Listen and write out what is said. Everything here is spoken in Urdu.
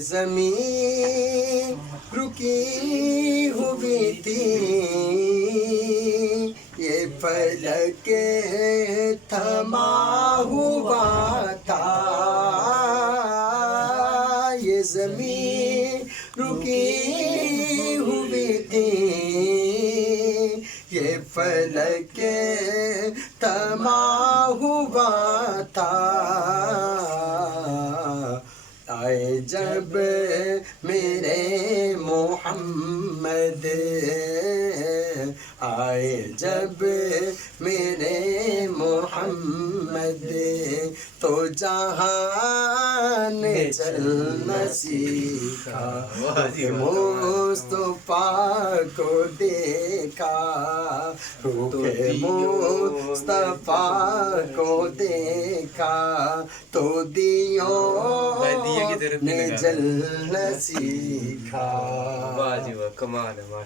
زمین رکی ہوئی تھی یہ فلک تھما ہوا تھا یہ زمین رکی ہوئی تھی یہ فلک تھما ہوا تھا آئے جب میرے محمد آئے جب میرے محمد تو جہان چلنا سیکھا مصطفیٰ کو دیکھا روح مصطفیٰ کو دیکھا تو دیوں نے جلنا سیکھا. واہ جی واہ، کمال ہے، ماشاء اللہ.